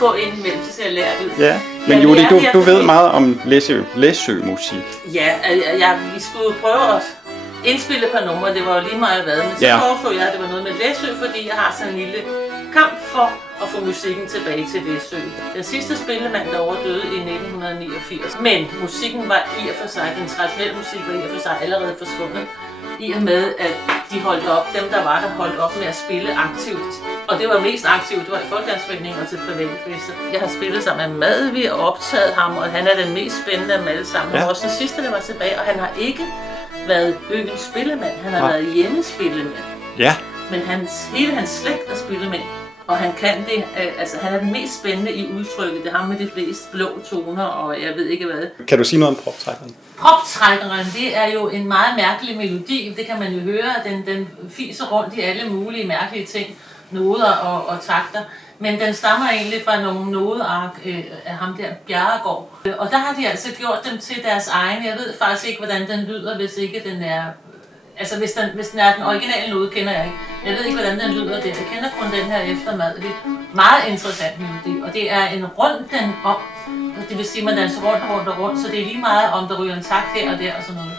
på indimellem, så ser jeg lært ud. Ja, men Judy, du ved meget om Læsø-musik. Ja, vi skulle prøve at indspille på numre, det var jo lige meget hvad, men så foreslog jeg, at det var noget med Læsø, fordi jeg har sådan en lille kamp for at få musikken tilbage til Læsø. Den sidste spillemand derovre døde i 1989, men musikken var i og for sig, den traditionelle musik var i og for sig allerede forsvundet, i og med at de holdt op, dem der var der holdt op med at spille aktivt. Og det var mest aktivt, det var i Folkedansforeningen og til private fester. Jeg har spillet sammen med Madvi og optaget ham, og han er den mest spændende af dem alle sammen. Han var også den sidste, der var tilbage, og han har ikke været øens spillemand, han har været hjemmespillemand. Ja. Men hele hans slægt er spillemænd, og han kan det, altså han er den mest spændende i udtrykket, det er ham med de fleste blå toner, og jeg ved ikke hvad. Kan du sige noget om proptrækkeren? Proptrækkeren, det er jo en meget mærkelig melodi, det kan man jo høre, den fiser rundt i alle mulige mærkelige ting, noder og takter. Men den stammer egentlig fra nogle nodeark af ham der, Bjerregaard. Og der har de altså gjort dem til deres egne. Jeg ved faktisk ikke, hvordan den lyder, hvis ikke den er... Altså hvis den er den originale node, kender jeg ikke. Jeg ved ikke, hvordan den lyder der. Jeg kender kun den her eftermad. Det er meget interessant melodi. Og det er en rund den om. Det vil sige, at man danser rundt og rundt og rundt. Så det er lige meget, om der ryger en takt her og der og sådan noget.